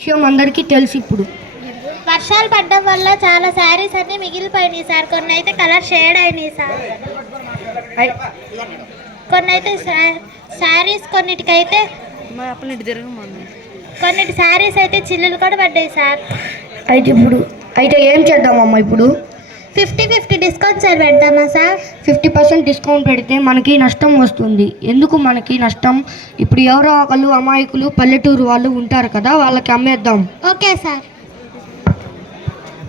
విషయం అందరికీ తెలుసు. ఇప్పుడు వర్షాలు పడడం వల్ల చాలా శారీస్ అన్నీ మిగిలిపోయినాయి సార్. కొన్ని అయితే కలర్ షేడ్ అయినాయి సార్. కొన్ని అయితే శారీస్ కొన్నిటికైతే కొన్నిటి శారీస్ అయితే చిల్లులు కూడా పడ్డాయి సార్. అయితే ఏం చేద్దామమ్మా? ఇప్పుడు 50-50 డిస్కౌంట్ సార్ పెడతామా సార్? 50% డిస్కౌంట్ పెడితే మనకి నష్టం వస్తుంది. ఎందుకు మనకి నష్టం? ఇప్పుడు ఎవరో ఒకళ్ళు అమాయకులు పల్లెటూరు వాళ్ళు ఉంటారు కదా, వాళ్ళకి అమ్మేద్దాం. Okay sir.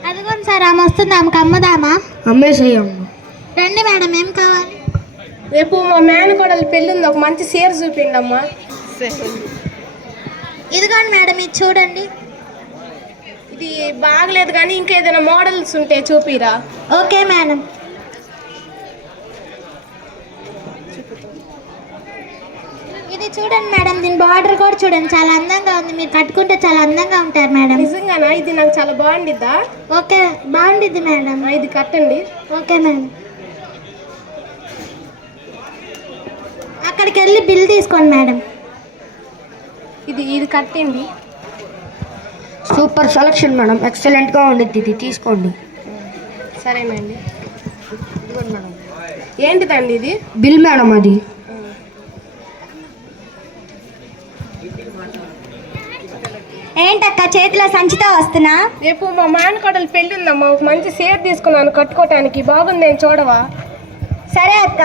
అదిగోండి సార్, ఆమె వస్తుంది, ఆమెకు అమ్మదామా? అమ్మేసేయమ్మా. రండి మేడం, ఏం కావాలి? రేపు మా మేనకోడలు పెళ్ళి ఉంది, ఒక మంచి చీర చూపిండి అమ్మా. ఇదిగోండి మేడం, ఇది చూడండి. ఇది బాగలేదు కానీ ఇంకేదైనా మోడల్స్ ఉంటే చూపిరా. Okay madam. ఇది చూడండి మేడం, దీని బార్డర్ కూడా చూడండి, చాలా అందంగా ఉంది. మీరు కట్టుకుంటే చాలా అందంగా ఉంటారు మేడం. నిజంగానా? ఇది నాకు చాలా బాగుండిద్దా? ఓకే, బాగుండిద్ది మేడం. ఇది కట్టండి. Okay madam. అక్కడికి వెళ్ళి బిల్ తీసుకోండి మేడం. ఇది కట్టండి. సూపర్ సెలక్షన్ మేడం, ఎక్సలెంట్గా ఉండిద్ది, ఇది తీసుకోండి. సరేనండి. ఏంటిదండి ఇది? Bill madam. అది ఏంటక్క చేతిలో సంచితో వస్తున్నా? రేపు మా మేనకోడలు పెళ్ళి ఉందమ్మా, ఒక మంచి చీర తీసుకున్నాను కట్టుకోవటానికి, బాగుంది, నేను చూడవా? సరే అక్క.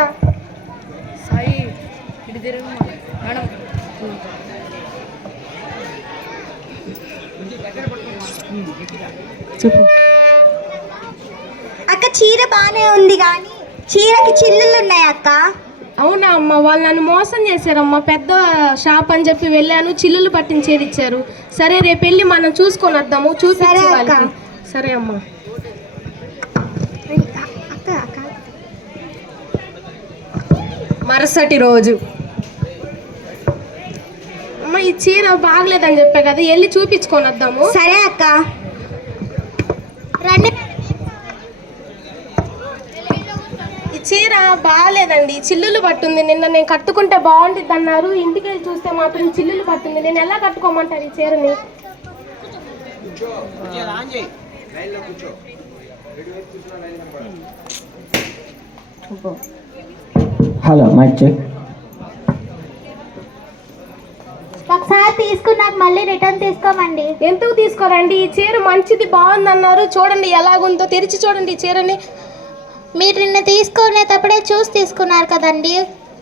అక్క చీర బాగానే ఉంది కానీ చీరకి చిల్లులు ఉన్నాయి అక్క. అవునా అమ్మ, వాళ్ళు నన్ను మోసం చేశారమ్మా. పెద్ద షాప్ అని చెప్పి వెళ్ళాను, చిల్లులు పట్టిన చీర ఇచ్చారు. సరే రేపు వెళ్ళి మనం చూసుకొని వద్దాము, చూపించే. సరే అమ్మా. మరుసటి రోజు అమ్మ, ఈ చీర బాగలేదని చెప్పా కదా, వెళ్ళి చూపించుకొని వద్దాము. సరే అక్క, రండి. ఈ చీర బాగాలేదండి, చిల్లులు పట్టుంది. నిన్న నేను కట్టుకుంటే బాగుంటుంది అన్నారు, ఇంటికి వెళ్ళి చూస్తే మాత్రం చిల్లులు పట్టుంది. నేను ఎలా కట్టుకోమంటారు ఈ చీరని? Hello mike check. ఒకసారి తీసుకున్నాక మళ్ళీ రిటర్న్ తీసుకోమండి. ఎందుకు తీసుకోరండి? ఈ చీర మంచిది, బాగుంది అన్నారు. చూడండి ఎలాగుందో, తెరిచి చూడండి ఈ చీరని. మీరు నిన్న తీసుకునేటప్పుడే చూసి తీసుకున్నారు కదండి.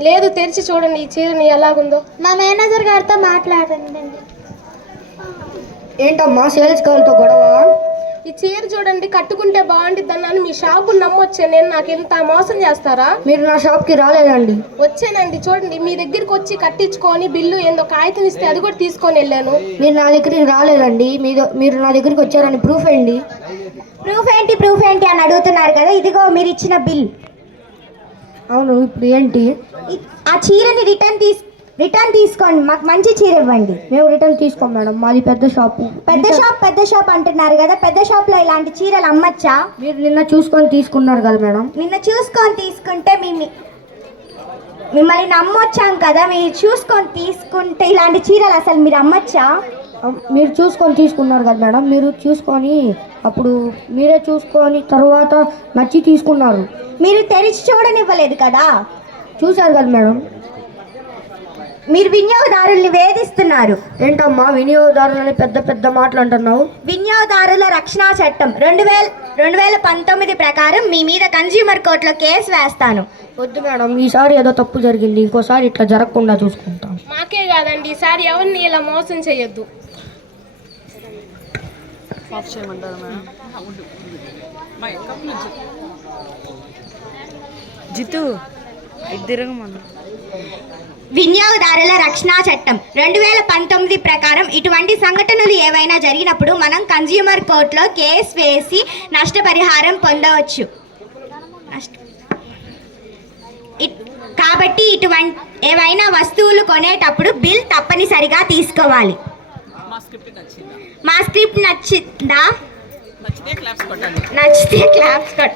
లేదు, తెరిచి చూడండి ఈ చీరని ఎలాగుందో. మా మేనేజర్ గారితో మాట్లాడండి. ఏంటమ్మా సేల్స్ గర్ల్తో గొడవ? ఈ చీర చూడండి, కట్టుకుంటే బాగుంటుంది అన్నాను. మీ షాపు నమ్మొచ్చా నేను? నాకు ఇంత మోసం చేస్తారా? మీరు నా షాప్కి రాలేదండి. వచ్చానండి, చూడండి, మీ దగ్గరికి వచ్చి కట్టించుకొని బిల్లు ఏందో కాగితం ఇస్తే అది కూడా తీసుకొని వెళ్ళాను. మీరు నా దగ్గరికి రాలేదండి. మీరు నా దగ్గరికి వచ్చారని ప్రూఫ్ ఏంటి? ప్రూఫ్ ఏంటి అని అడుగుతున్నారు కదా, ఇదిగో మీరు ఇచ్చిన బిల్. అవును, ఇప్పుడు ఏంటి? ఆ చీరని రిటర్న్ తీసుకోండి, మాకు మంచి చీర ఇవ్వండి. మేము రిటర్న్ తీసుకోం మేడం, మాది పెద్ద షాపు. పెద్ద షాప్ అంటున్నారు కదా, పెద్ద షాప్లో ఇలాంటి చీరలు అమ్మచ్చా? మీరు నిన్న చూసుకొని తీసుకున్నారు కదా మేడం. నిన్న చూసుకొని తీసుకుంటే మిమ్మల్ని నమ్మొచ్చాం కదా, మీరు చూసుకొని తీసుకుంటే ఇలాంటి చీరలు అసలు మీరు అమ్మచ్చా? మీరు చూసుకొని తీసుకున్నారు కదా మేడం, మీరు చూసుకొని అప్పుడు మీరే చూసుకొని తర్వాత నచ్చి తీసుకున్నారు. మీరు తెరిచి చూడనివ్వలేదు కదా. చూశారు కదా మేడం. మీరు వినియోగదారుల్ని వేధిస్తున్నారు. ఏంటమ్మా వినియోగదారులని పెద్ద పెద్ద మాటలు అంటున్నావు? వినియోగదారుల రక్షణ చట్టం 2019 ప్రకారం మీ మీద కన్జ్యూమర్ కోర్టులో కేసు వేస్తాను. వద్దు మేడం, ఈసారి ఏదో తప్పు జరిగింది, ఇంకోసారి ఇట్లా జరగకుండా చూసుకుంటాం. మాకే కాదండి, ఈసారి ఎవరిని ఇలా మోసం చేయొద్దు. జితు ఇద్దరు వినియోగదారుల రక్షణ చట్టం 2019 ప్రకారం ఇటువంటి సంఘటనలు ఏవైనా జరిగినప్పుడు మనం కన్జ్యూమర్ కోర్టులో కేసు వేసి నష్టపరిహారం పొందవచ్చు. కాబట్టి ఇటువంటి ఏవైనా వస్తువులు కొనేటప్పుడు బిల్ తప్పనిసరిగా తీసుకోవాలి. మా స్క్రిప్ట్ నచ్చిందా? నచ్చితే క్లాప్స్ కొట్టండి.